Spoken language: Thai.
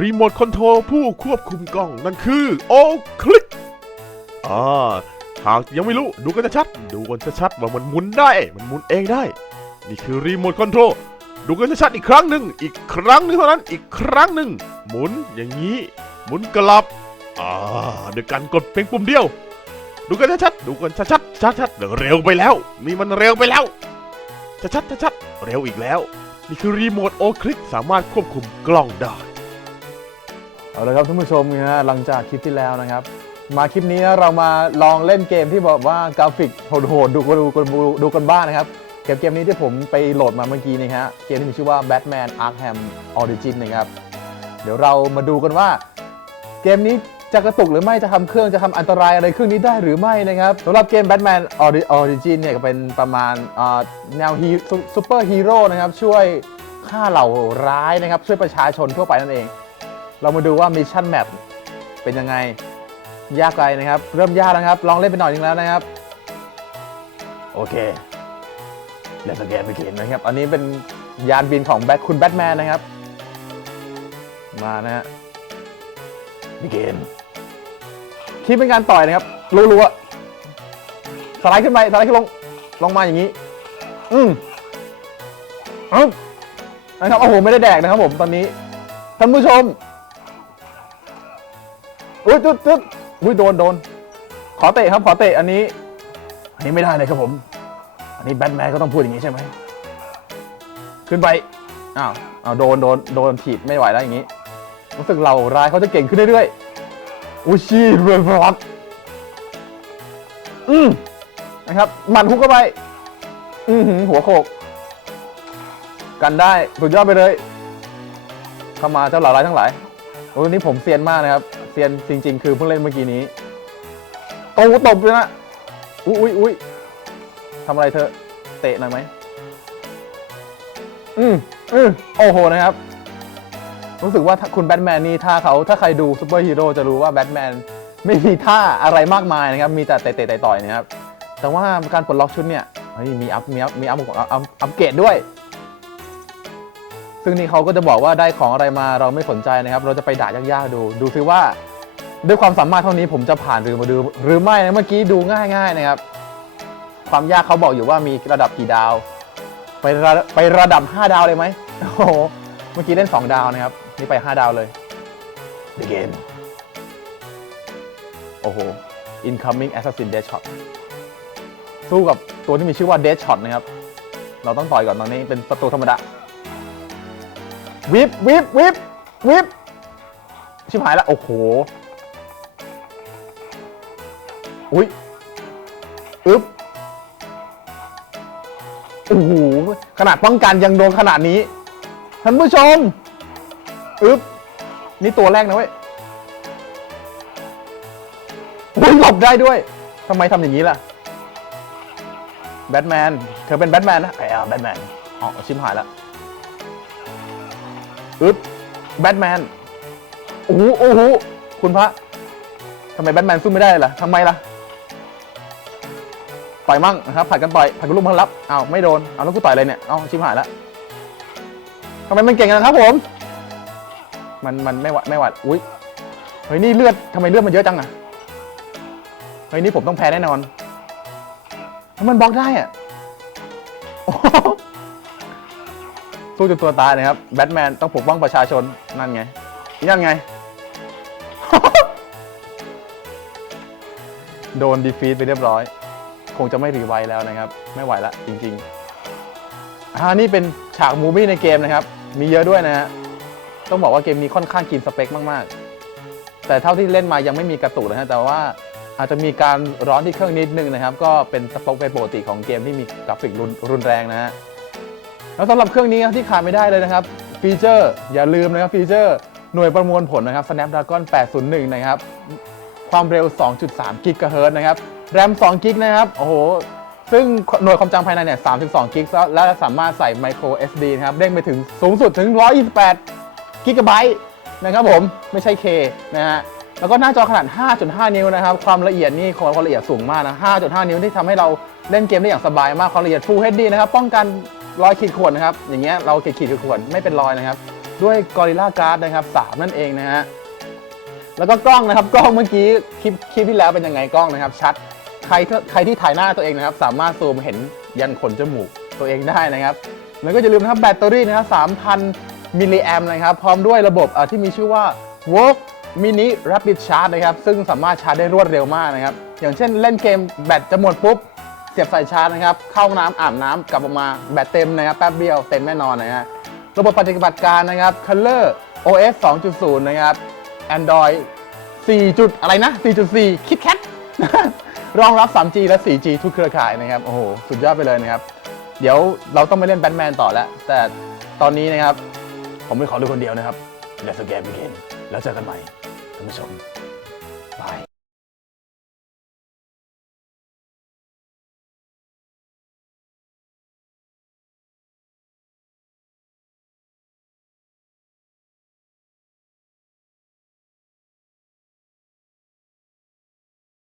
รีโมทคอนโทรลผู้ควบคุมกล้องนั่นคือโอคลิกอ่าหากยังไม่รู้ดูกันชัดๆดูกันชัดๆว่ามันหมุนได้ มันหมุนเองได้ นี่คือรีโมทคอนโทรลดูกันชัดๆอีกครั้งหนึ่งอีกครั้งหนึ่งเท่านั้นอีกครั้งหนึ่งหมุนอย่างนี้ หมุนกลับอ่าด้วยการกดเพียงปุ่มเดียว ดูกันชัดๆดูกันชัดๆชัดๆเร็วไปแล้วนี่มันเร็วไปแล้วชัดๆชัดๆเร็วอีกแล้ว นี่คือรีโมทโอคลิกสามารถควบคุมกล้องได้ เอาละครับท่านผู้ชมนะฮะหลังจากคลิปที่แล้วนะครับ มาคลิปนี้นะเรามาลองเล่นเกมที่บอกว่ากราฟิกโหดๆดูดูดูดูดูกันบ้างนะครับเกมเกมนี้ที่ผมไปโหลดมาเมื่อกี้นะฮะเกมที่มีชื่อว่า Batman Arkham Origin นะครับเดี๋ยวเรามาดูกันว่า เกมนี้จะกระตุกหรือไม่จะทำเครื่องจะทำอันตรายอะไรเครื่องนี้ได้หรือไม่นะครับสำหรับเกม Batman Origin เนี่ยก็เป็นประมาณแนวฮีซูเปอร์ฮีโร่นะครับช่วยฆ่าเหล่าร้ายนะครับช่วยประชาชนทั่วไปนั่นเอง เรามาดูว่ามิชชั่นแมปเป็นยังไง ยากไกลนะครับ เริ่มยากแล้วครับ ลองเล่นไปหน่อยนึงแล้วนะครับ โอเคเล่นสเกมไปเขียนนะครับ อันนี้เป็นยานบินของแบทคุณแบทแมนนะครับ มานะฮะพี่เกนคิดเป็นการต่อยนะครับรัวๆสไลด์ขึ้นไปสไลด์ขึ้นลง ลงมาอย่างนี้ อืมอืมนะครับ โอ้โห ไม่ได้แดกนะครับผม ตอนนี้ ท่านผู้ชม อุ้ยจุดจุดอุ้ยโดนโดน ขอเตะครับขอเตะอันนี้ อันนี้ไม่ได้เลยครับผม อันนี้แบทแมนก็ต้องพูดอย่างนี้ใช่ไหม ขึ้นไป อ้าวอ้าวโดนโดนโดนถีบไม่ไหวแล้วอย่างนี้ รู้สึกเราร้ายเขาจะเก่งขึ้นเรื่อยๆ อุยชีเรือรอดอืมนะครับหมันฮุกเข้าไป อือหือหัวโขก กันได้สุดยอดไปเลย เข้ามาเจ้าเหล่าร้ายทั้งหลายโอ้นี่ผมเซียนมากนะครับ ซียนจริง ๆ คือเพิ่งเล่นเมื่อกี้นี้โตตบเลยนะ อุ้ยอุ้ยอุ้ยทำอะไรเธอ เตะหน่อยไหม อืมอืมโอ้โหนะครับ รู้สึกว่าคุณแบทแมนนี่ท่าเขาถ้าใครดูซูเปอร์ฮีโร่จะรู้ว่าแบทแมนไม่มีท่าอะไรมากมายนะครับ มีแต่เตะเตะต่อยนะครับ แต่ว่าการปลดล็อกชุดเนี่ยเฮ้ยมีอัพ มีอัพ มีอัพอัพอัพอัพเกรดด้วย ซึ่งนี่เขาก็จะบอกว่าได้ของอะไรมาเราไม่สนใจนะครับ เราจะไปด่ายากๆดู ดูซิว่า ด้วยความสามารถเท่านี้ผมจะผ่านหรือมาดูหรือไม่นะเมื่อกี้ดูง่ายๆนะครับ ความยากเขาบอกอยู่ว่ามีระดับกี่ดาว ไประไประดับ 5 ดาวเลยไหมโอ้โหเมื่อกี้เล่น 2 ดาวนะครับ นี่ไป 5 ดาวเลย The game โอ้โห incoming assassin death shot สู้กับตัวที่มีชื่อว่า death shot นะครับ เราต้องต่อยก่อนตอนนี้เป็นศัตรูธรรมดาวิบวิบวิบวิบชิบหายแล้วโอ้โห อุ้ยอึ๊บโอ้โหขนาดป้องกันยังโดนขนาดนี้ ท่านผู้ชมอึ๊บนี่ตัวแรกนะเว้ยอุ้ยหลบได้ด้วยทำไมทำอย่างนี้ล่ะ แบทแมน เธอเป็นแบทแมนนะไอ้แบทแมนอ๋อชิมหายแล้วอึ๊บแบทแมน โอ้โหโอ้โหคุณพระทำไมแบทแมนสู้ไม่ได้ล่ะทำไมล่ะ ต่อยมั่งนะครับผัดกันต่อยผัดกันลุกมารับอ้าวไม่โดนเอาแล้วกูต่อยอะไรเนี่ยเอ้าชิบหายแล้วทำไมมันเก่งนะครับผม มันมันไม่หวัดไม่หวัดอุ้ยเฮ้ยนี่เลือดทำไมเลือดมันเยอะจังอะเฮ้ยนี่ผมต้องแพ้แน่นอนทำไมมันบล็อกได้อะโอ้โหสู้จนตัวตายนะครับแบทแมนต้องปกป้องประชาชนนั่นไงนั่นไง โดนดีฟีดไปเรียบร้อย คงจะไม่รีไวแล้วนะครับ ไม่ไหวละจริงๆอ่านี่เป็นฉากมูวี่ในเกมนะครับ มีเยอะด้วยนะฮะต้องบอกว่าเกมนี้ค่อนข้างกินสเปคมากๆ แต่เท่าที่เล่นมายังไม่มีกระตุกนะฮะแต่ว่าอาจจะมีการร้อนที่เครื่องนิดนึงนะครับ ก็เป็นสปอกเป็นปกติของเกมที่มีกราฟิกรุนรุนแรงนะฮะแล้วสำหรับเครื่องนี้ที่ขาดไม่ได้เลยนะครับ ฟีเจอร์อย่าลืมนะครับฟีเจอร์หน่วยประมวลผลนะครับ Snapdragon 801 นะครับ ความเร็ว 2.3 กิกะเฮิรตซ์นะครับ แรม2กิกนะครับ โอ้โห ซึ่งหน่วยความจำภายในเนี่ย 32 กิกแล้วและสามารถใส่ micro SD นะครับ เด้งไปถึงสูงสุดถึง 128 กิกะไบต์นะครับผม ไม่ใช่ K นะฮะ แล้วก็หน้าจอขนาด 5.5 นิ้วนะครับ ความละเอียดนี่ความละเอียดสูงมากนะ 5.5 นิ้วที่ทำให้เราเล่นเกมได้อย่างสบายมาก ความละเอียด Full HD นะครับ ป้องกันรอยขีดข่วนนะครับ อย่างเงี้ยเราขีดขีดข่วนไม่เป็นรอยนะครับ ด้วย Gorilla Glass นะครับ 3 นั่นเองนะฮะ แล้วก็กล้องนะครับ กล้องเมื่อกี้คลิปคลิปที่แล้วเป็นยังไงกล้องนะครับ ชัด ใครที่ใครที่ถ่ายหน้าตัวเองนะครับ สามารถซูมเห็นยันขนจมูกตัวเองได้นะครับ แล้วก็อย่าลืมนะครับแบตเตอรี่นะครับ3,000มิลลิแอมนะครับ พร้อมด้วยระบบที่มีชื่อว่า Work Mini Rapid Charge นะครับ ซึ่งสามารถชาร์จได้รวดเร็วมากนะครับ อย่างเช่นเล่นเกมแบตจะหมดปุ๊บ เสียบสายชาร์จนะครับ เข้าห้องน้ำอาบน้ำกลับออกมาแบตเต็มนะครับแป๊บเดียวเต็มแน่นอนนะฮะระบบปฏิบัติการนะครับ Color OS 2.0 นะครับ Android 4 จุดอะไรนะ 4.4 คิดแคท รองรับ 3G และ 4G ทุกเครือข่ายนะครับ โอ้โห สุดยอดไปเลยนะครับ เดี๋ยวเราต้องไปเล่นแบทแมนต่อแล้ว แต่ตอนนี้นะครับ ผมไม่ขอดูคนเดียวนะครับ Let's get begin แล้วเจอกันใหม่ท่านผู้ชมบาย